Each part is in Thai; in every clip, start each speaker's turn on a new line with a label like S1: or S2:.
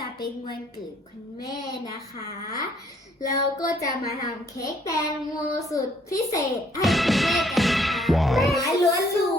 S1: เป็นวันเกิดคุณแม่นะคะเราก็จะมาทำเค้กแตงโมสุดพิเศษให้คุณแม่กันนะคะไม้ล้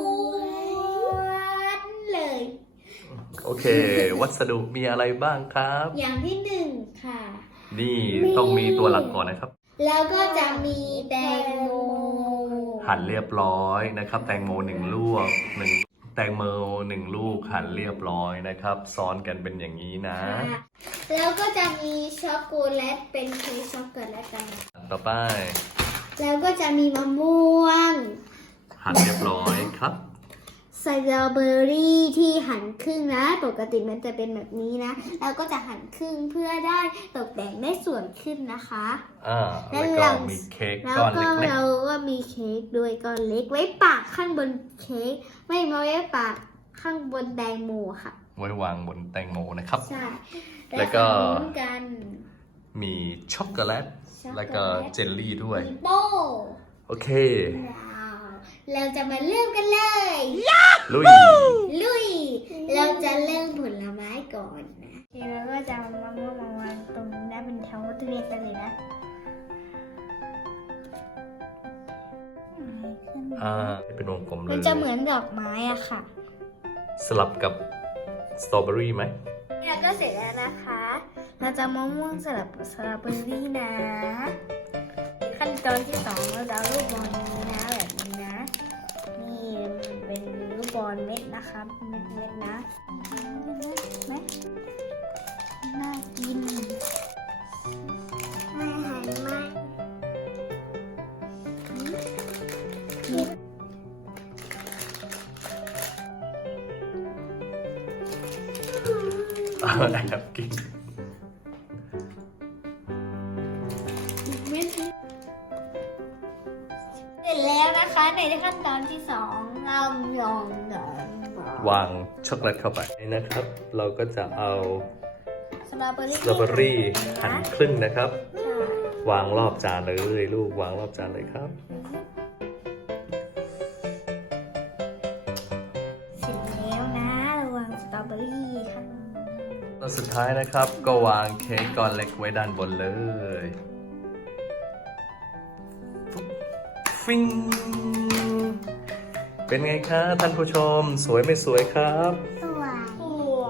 S1: วนๆเลย
S2: โอเค วัสดุมีอะไรบ้างครับ
S1: อย่างที่หนึ่งค่ะ
S2: นี่ต้องมีตัวหลักก่อนนะครับ
S1: แล้วก็จะมีแตงโม
S2: หั่นเรียบร้อยนะครับ แตงโม1 ลูกแตงโม1 ลูกหั่นเรียบร้อยนะครับ ซ้อนกันเป็นอย่างนี้นะ
S1: ค่ะแล้วก็จะมีช็อกโกแลตเป็นเค้กช็อกโกแลตกัน
S2: ต่อไป
S1: แล้วก็จะมีมะม่วง
S2: หั่นเรียบร้อยครับ
S1: สตรอเบอรี่ที่หั่นครึ่งนะ ปกติมันจะเป็นแบบนี้นะ แล้วก็จะหั่นครึ่งเพื่อได้ตกแต่งได้สวยขึ้นนะคะ
S2: แล้วก็มีเค้ก
S1: แล้ว
S2: ก้อน
S1: ก็
S2: เล็ก
S1: เราก็มีเค้กด้วยก้อนเล็กไว้ปากข้างบนเค้กไม่มาไว้ปากข้างบนแตงโมค่ะ
S2: ๆไว้วางบนแตงโมนะครับ
S1: ใช่
S2: แล้วก็
S1: เหมือนกัน
S2: มีช็อกโกแลต แล้วก็เจลลี่ด้วย
S1: มีโป้
S2: โอเค
S1: เราจะมาเริ่มกันเลย
S2: ลุย
S1: ลุย เราจะเริ่มผลไม้ก่อนนะแล้วก็จะมามาวางตรงนี้นะเป็นแถววัตถุเรียนกันเลยนะ
S2: เป็นวงกลมเลย
S1: มันจะเหมือนดอกไม้อะค่ะ
S2: สลับกับสตรอเบอรี่ไหม
S1: เนี่ยก็เสร็จแล้วนะคะ เราจะมะม่วงสลับสตรอเบอรี่นะ ขั้นตอนที่ 2เราจะเอาลูกบอลนี้นะแบบนี้นะ นี่เป็นลูกบอลเม็ดนะคะเม็ดๆนะเห็นไหมน่ากินไม่หายไหม
S2: แอบกิน
S1: เสร็จแล้วนะคะในขั้นตอนที่2เรายอง
S2: วางช็อกโกแลตเข้าไปนะครับ เราก็จะเอา
S1: สตรอเบอรี่
S2: สตรอเบอรี่หั่นครึ่งนะครับ
S1: ใช่
S2: วางรอบจานเลยลูกวางรอบจานเลยครับ
S1: เสร็จแล้วนะระวังสตรอเบอรี่ค่ะ
S2: แล้วสุดท้ายนะครับก็วางเค้กก้อนเล็กไว้ด้านบนเลยฟิงเป็นไงคะท่านผู้ชมสวยไม่สวยครับ
S1: สวย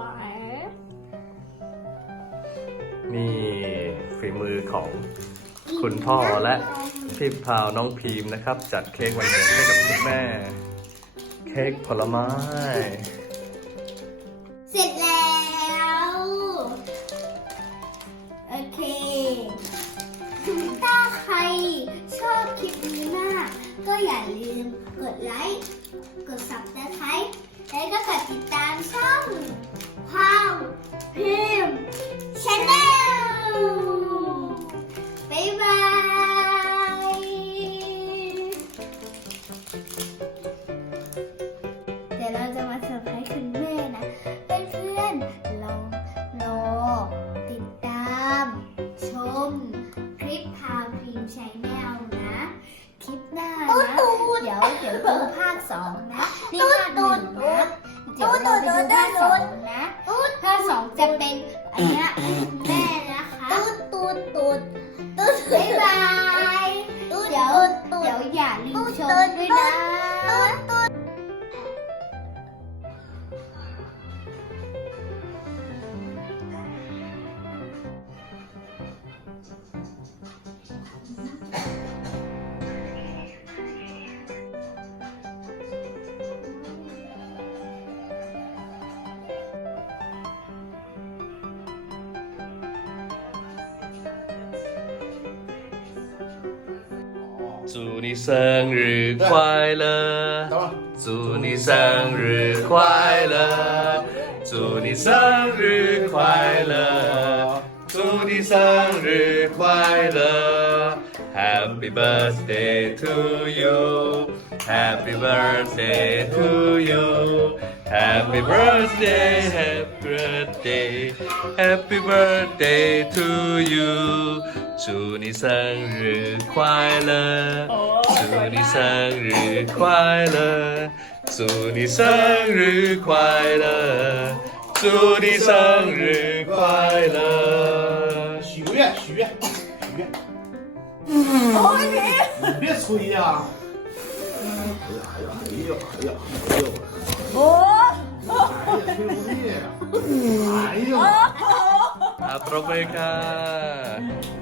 S2: นี่ฝีมือของคุณพ่อและพี่พาวน้องพีมนะครับ จัดเค้กวันเกิดให้กับคุณแม่ เค้กผลไม้
S1: เสร็จแล้วโอเคถ้าใครชอบคลิปนี้มากก็อย่าลืมกดไลค์กด Subscribe แล้วก็กดติดตามช่องพาวพิมชาแนลบ๊ายบายเดี๋ยวเราจะมาเซอร์ไพรส์คุณแม่นะเพื่อนๆลองรอติดตามชมคลิปพาวพิมชาแนลนะคลิปหน้านะเดี๋ยวดูภาค 2นะนี่ภาค 1นะเดี๋ยวเราไปดูภาค 2นะภาค 2จะเป็นอันเนี้ยแม่นะคะบ๊ายบายเดี๋ยวอย่าลืมชมด้วยนะ
S2: 祝你生日快乐！祝你生日快乐！祝你生日快乐！祝你生日快乐！Happy birthday to you! Happy birthday to you! Happy birthday! Happy birthday! Happy birthday to you! 祝你生日快乐！祝你生日快乐！祝你生日快乐！ 祝你生日快乐。
S3: 许个愿，许愿，许愿。你别吹呀！哎呀！
S4: 哦，
S3: 哎呀，吹不灭呀！哎呀！
S2: Aproveka.